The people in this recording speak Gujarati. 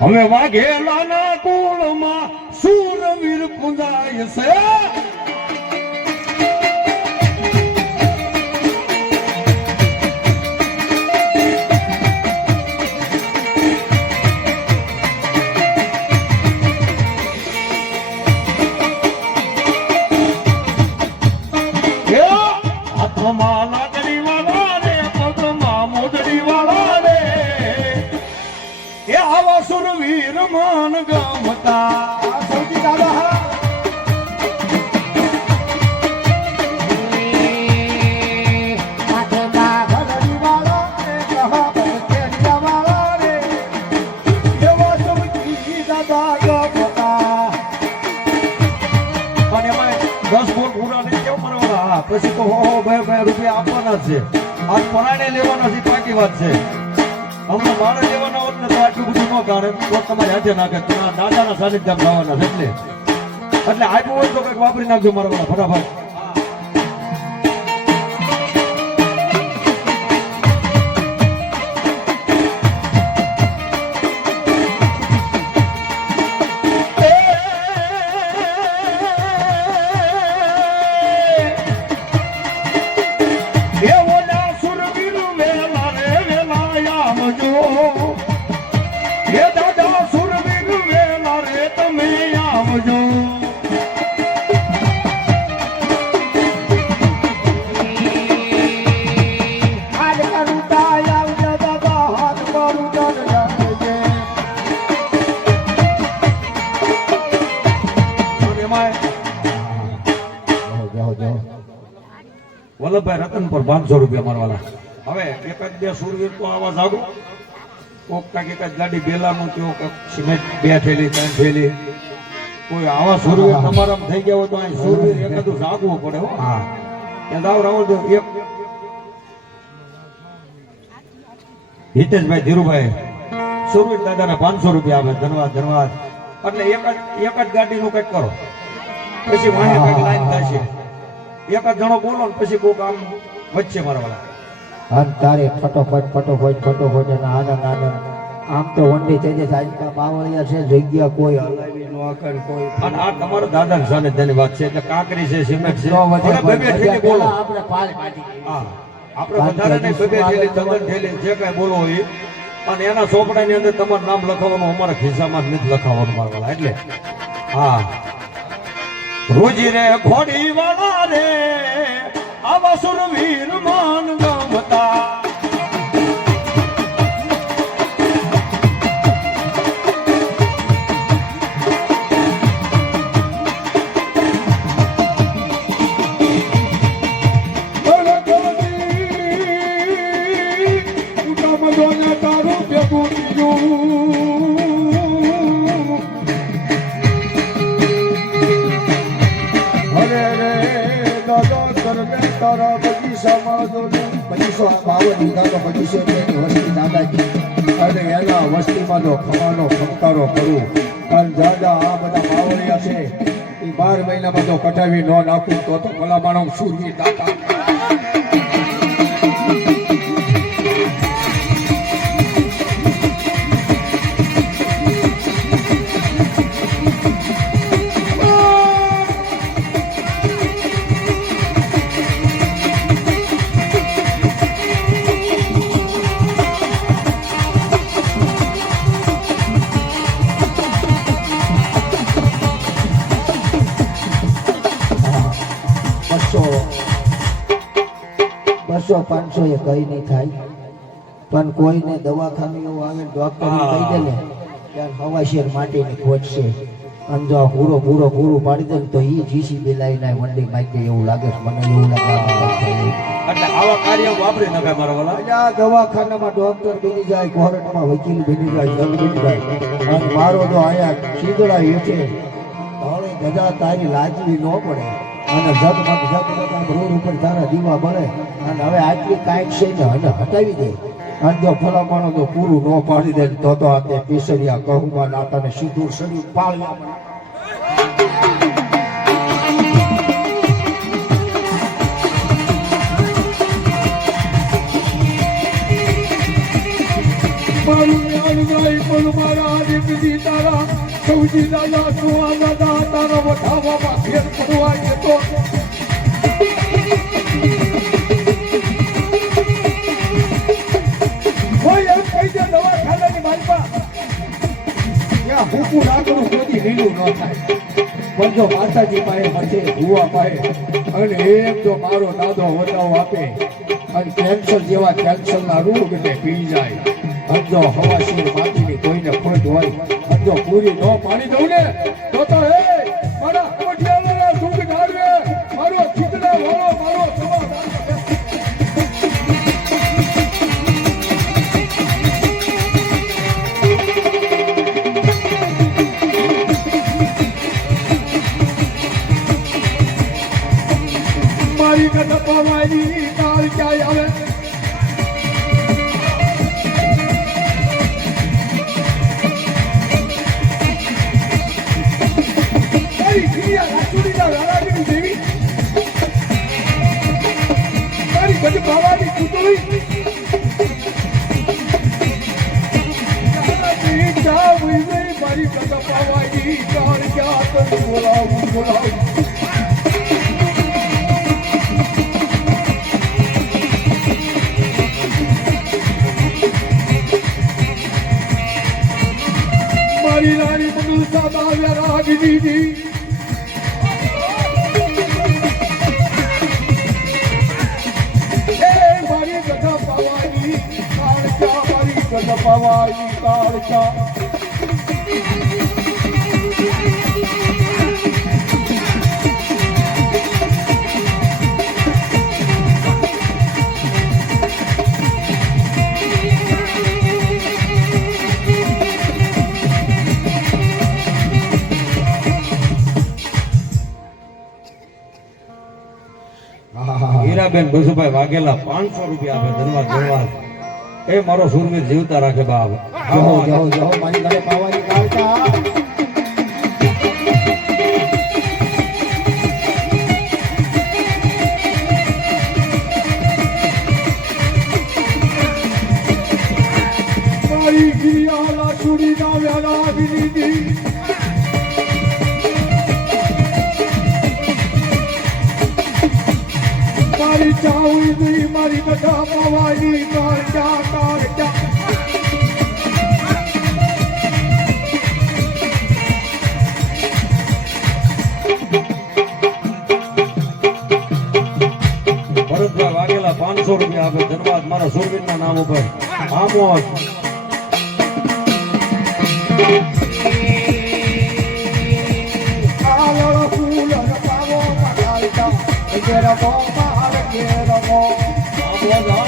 હવે વાઘેલાના કુળમાં સુરવીર પૂંજાય છે. માન ગમતા સૌથી દાદા હા. પછી તો હો હો બે બે રૂપિયા આપવાના છે. આ પરાણે લેવાના છે પાકી વાત છે. હમણાં મારે ન ગાણે તો તમારે હાથે નાખે. દાદાના સાનિધ્યમાં ગાવાના એટલે. એટલે આપ્યું હોય તો કંઈક વાપરી નાખજો મારા બધા ફટાફટ. વલ્લભભાઈ રતન પર પાંચસો રૂપિયા મારવાના. હવે એકાદ બે સુરવીર તો આવા જાગો. કોક કાંઈક એકાદ ગાડી બેલાનું કયો કાંઈક સિમેન્ટ બે થેલી ત્રણ થેલી. કોઈ આવા સુરવીર તમારા થઈ ગયા હોય તો અહીં સુરવીર એકાદું જાગવું પડે હો. હા. ત્યાં દાવ રાવલ જો એક. હિતેશભાઈ ધીરુભાઈ સુરવીર દાદાને પાંચસો રૂપિયા આપે ધન્યવાદ ધન્યવાદ એટલે એક જ એક જ ગાડીનું કંઈક કરો. પછી વાણી લાઈન થશે. એક જ જણો બોલો ને પછી કોક આમ વચ્ચે મારા અને તારે ફટોફટ ફટોફટ ફટોફટ અને આનંદ આનંદ આમ તો વંડી થઈ જશે આજકાલ બાવળિયા છે જગ્યા કોઈ હલાવી ન કર કોઈ અને આ તમારા દાદા સાને તેની વાત છે એટલે કાંકરી છે સિમેન્ટ છે. બોલો. આપણે પાલ પાટી હા આપણે વધારે નહીં બબે થેલી ઠેલી થેલી જે કાંઈ બોલો એ અને એના ચોપડાની અંદર તમારું નામ લખાવવાનું અમારા ખિસ્સામાં જ નથી લખાવવાનું મારા એટલે. હા. રોજી રે ઘોડી વાળા રે આવા સુરવીર માન ગમતા. વસ્તીમાં ખાવાનો ખમકારો કરું. અને દાદા આ બધા માવળિયા છે એ બાર મહિનામાં તો કટાવી ન નાખું તો તો ભલામણો સૂર્ય દાતા. બસો પાંચસો એ કઈ નહીં થાય. પણ કોઈને દવાખાનું એવું આવે ડોક્ટર કહી દે ને ત્યારે હવાશેર માટીની ખોટ છે અને જો આ પૂરો પૂરો પૂરું પાડી દે તો ઈ જીસીબી લાઈને વંડી માગી એવું લાગે છે. મને એવું લાગે. એટલે આવા કાર્ય વાપરી નખાય મારા એટલે દવાખાનામાં ડોક્ટર બની જાય કોર્ટમાં વકીલ બની જાય જજ બની જાય. અને મારો તો અહીંયા એ હેઠે ધોળી ગજા તારી લાજવી ન પડે. અને ઝગમગ ઝગમગ આમ રોડ ઉપર તારા દીવા બળે અને હવે આટલી કાંઈક છે ને અને હટાવી દે. અને જો ફલામણો તો પૂરું ન પાડી દે તો તો આ તે પીસરિયા કહુમાં નાતાને સીધું શરીર પાળ્યા. મારું અનુગ્રહી પણ મારા આદિપતિ તારા સૌજી દાદા સુવા દાદા તારા વઠાવામાં ફેર પડવા જતો એમ ભૂખું રાખવું કોઈ લીલું ન થાય પણ જો માતાજી પાસે હશે, ભૂવા પાસે. અને એક જો મારો દાદો વટાવ આપે અને કેન્સર જેવા કેન્સરના રોગને પી જાય અને જો હવાશીર માટીની કોઈને ખોટ હોય અને જો પૂરી ન પાડી દઉં ને. તો તો હે મારી રાણી મંગલતા બાવ્યા રાગી દીધી મારી ગઢા પાવાની કાળચા હીરાબેન બસુભાઈ વાઘેલા પાંચસો રૂપિયા આપે ધન્યવાદ ધન્યવાદ એ મારો સુરવીર જીવતા રાખે બાપ. જહો જહો જહો મારી ઘરે પાવાની કાળકા મારી ગિરિયાલા ચૂડીના વ્યારા દીધી મારી ચાવડી મારી ગઢા પાવાની કાળચા કાળચા ભરતભાઈ વાઘેલા પાંચસો રૂપિયા આપે ધન્યવાદ મારા સુરવીર ના નામ ઉપર. આમોદ ફૂલ પાવો one.